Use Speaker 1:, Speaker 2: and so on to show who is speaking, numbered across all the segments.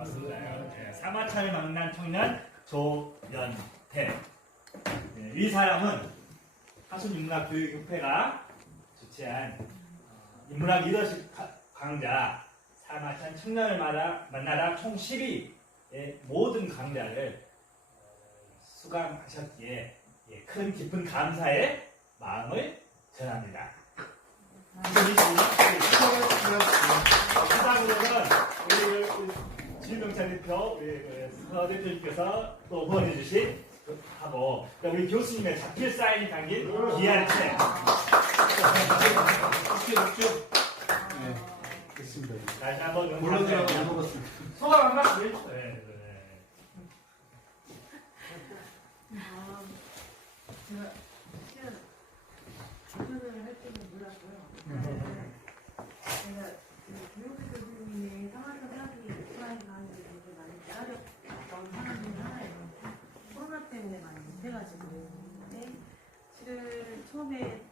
Speaker 1: 맞습니다. 네, 사마차를 만난 청년 조연태. 네, 이 사람은 하순인문학교육협회가 주최한 어, 인문학 리더십 가- 강좌 사마찬 청년을 만나, 만나다 총 12의 모든 강좌를 어, 수강하셨기에 예, 큰 깊은 감사의 마음을 전합니다. 수상으로는 우리 그 진병찬 대표, 우리 그 서대표님께서 또 후원해주신 그 하고 그다음 우리 교수님의 자필 사인이 담긴 귀한 책.
Speaker 2: 네, 됐습니다.
Speaker 1: 다시 한번 응원하세요.
Speaker 2: 못 먹었습니다.
Speaker 1: 소감 한 말씀 해주세요. 네, 네.
Speaker 3: 아, 제가 실은 조선을 할 때는 몰랐고요. 제가 그 교육부 교수님의 상하선 사기 오프라인 강의를 되게 많이 기다렸던 사람 중에 하나예요. 코로나 때문에 많이 못 해가지고. 근데 실은 처음에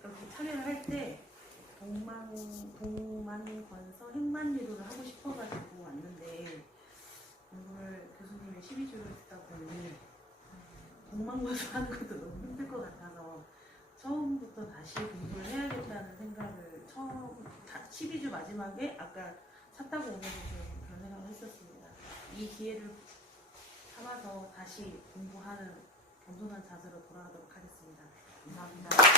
Speaker 3: 이렇게 참여를 할 때 동만, 동만권서 행만리도를 하고 싶어가지고 왔는데 오늘 교수님의 12주를 듣다 보니 공망고사 하는 것도 너무 힘들 것 같아서 처음부터 다시 공부를 해야겠다는 생각을 처음 12주 마지막에 아까 차 타고 오면서 좀 생각을 했었습니다. 이 기회를 다시 공부하는 겸손한 자세로 돌아가도록 하겠습니다. 감사합니다.